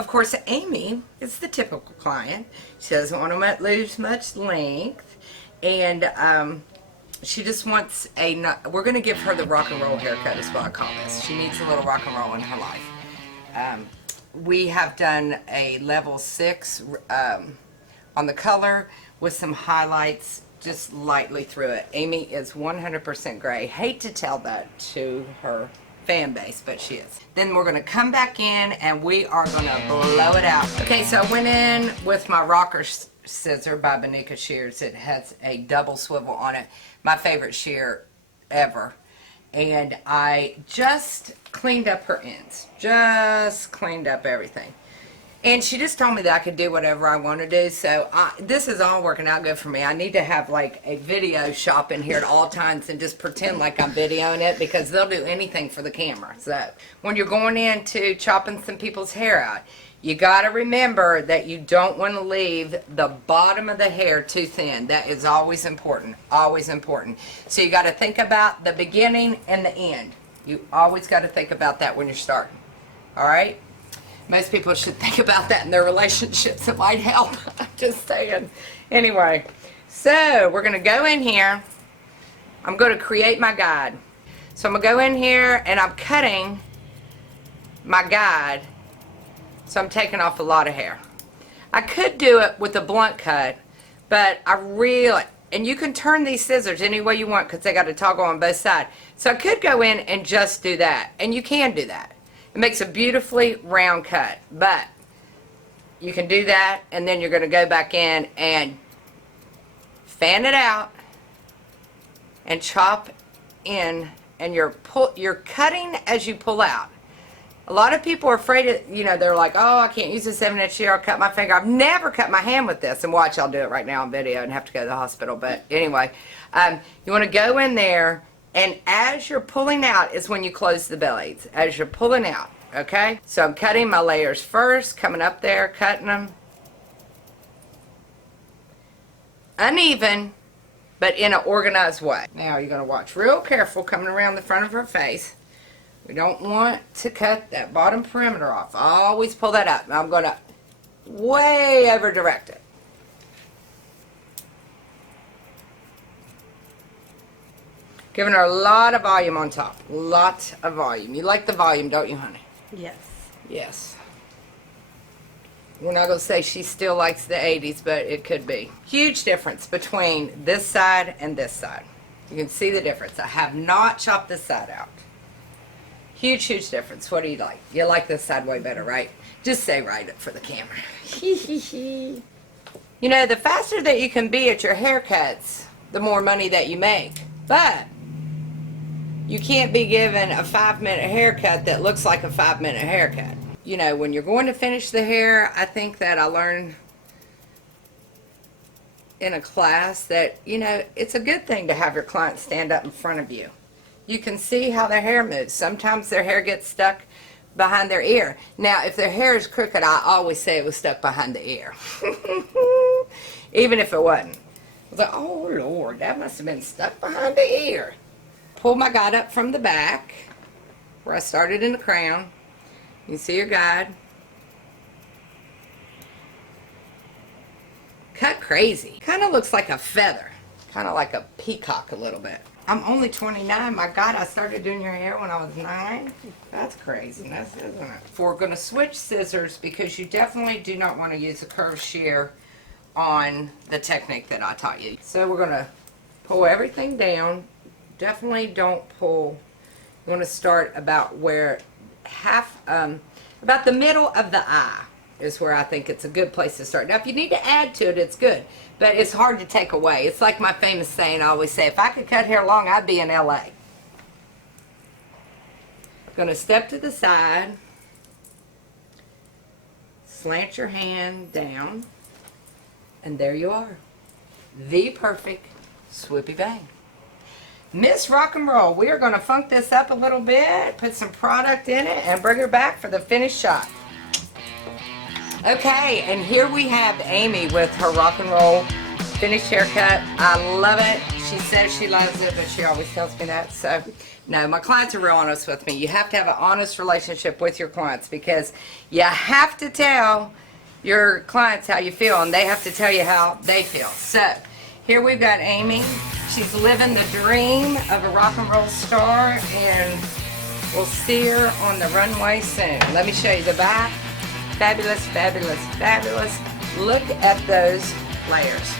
Of course, Amy is the typical client. She doesn't want to lose much length, and she just wants we're going to give her the rock and roll haircut is what I call this. She needs a little rock and roll in her life. We have done a level 6 on the color with some highlights just lightly through it. Amy is 100% gray. Hate to tell that to her fan base, but she is. Then we're going to come back in and we are going to blow it out. Okay, so I went in with my rocker scissor by Bonika Shears. It has a double swivel on it. My favorite shear ever. And I just cleaned up her ends. Just cleaned up everything. And she just told me that I could do whatever I want to do. So this is all working out good for me. I need to have like a video shop in here at all times and just pretend like I'm videoing it, because they'll do anything for the camera. So when you're going into chopping some people's hair out, you got to remember that you don't want to leave the bottom of the hair too thin. That is always important. Always important. So you got to think about the beginning and the end. You always got to think about that when you're starting. All right? Most people should think about that in their relationships. It might help. I'm just saying. Anyway, so we're going to go in here. I'm going to create my guide. So I'm going to go in here and I'm cutting my guide. So I'm taking off a lot of hair. I could do it with a blunt cut, but I really, and you can turn these scissors any way you want because they got a toggle on both sides. So I could go in and just do that, and you can do that. It makes a beautifully round cut, but you can do that, and then you're going to go back in and fan it out and chop in, and you're cutting as you pull out. A lot of people are afraid of, they're like, oh, I can't use a 7-inch shear, I'll cut my finger. I've never cut my hand with this, and watch, I'll do it right now on video and have to go to the hospital. But anyway, you want to go in there, and as you're pulling out is when you close the blades, as you're pulling out, okay? So I'm cutting my layers first, coming up there, cutting them. Uneven, but in an organized way. Now you're going to watch real careful coming around the front of her face. We don't want to cut that bottom perimeter off. I always pull that up. Now I'm going to way over direct it. Giving her a lot of volume on top. Lots of volume. You like the volume, don't you, honey? Yes. Yes. We're not going to say she still likes the 80s, but it could be. Huge difference between this side and this side. You can see the difference. I have not chopped this side out. Huge, huge difference. What do you like? You like this side way better, right? Just say right for the camera. You know, the faster that you can be at your haircuts, the more money that you make. But you can't be given a 5-minute haircut that looks like a 5-minute haircut. You know, when you're going to finish the hair, I think that I learned in a class that, it's a good thing to have your client stand up in front of you. You can see how their hair moves. Sometimes their hair gets stuck behind their ear. Now, if their hair is crooked, I always say it was stuck behind the ear. Even if it wasn't. I was like, oh, Lord, that must have been stuck behind the ear. Pull my guide up from the back, where I started in the crown. You see your guide. Cut crazy. Kind of looks like a feather. Kind of like a peacock a little bit. I'm only 29. My God, I started doing your hair when I was 9. That's craziness, isn't it? We're going to switch scissors because you definitely do not want to use a curved shear on the technique that I taught you. So we're going to pull everything down. Definitely don't pull. You want to start about where about the middle of the eye is where I think it's a good place to start. Now, if you need to add to it, it's good. But it's hard to take away. It's like my famous saying I always say, if I could cut hair long, I'd be in LA. Going to step to the side. Slant your hand down. And there you are. The perfect swoopy bang. Miss Rock and Roll, we are going to funk this up a little bit, put some product in it, and bring her back for the finished shot. Okay, and here we have Amy with her rock and roll finished haircut. I love it. She says she loves it, but she always tells me that. So, no, my clients are real honest with me. You have to have an honest relationship with your clients because you have to tell your clients how you feel, and they have to tell you how they feel. So, here we've got Amy. She's living the dream of a rock and roll star, and we'll see her on the runway soon. Let me show you the back. Fabulous, fabulous, fabulous. Look at those layers.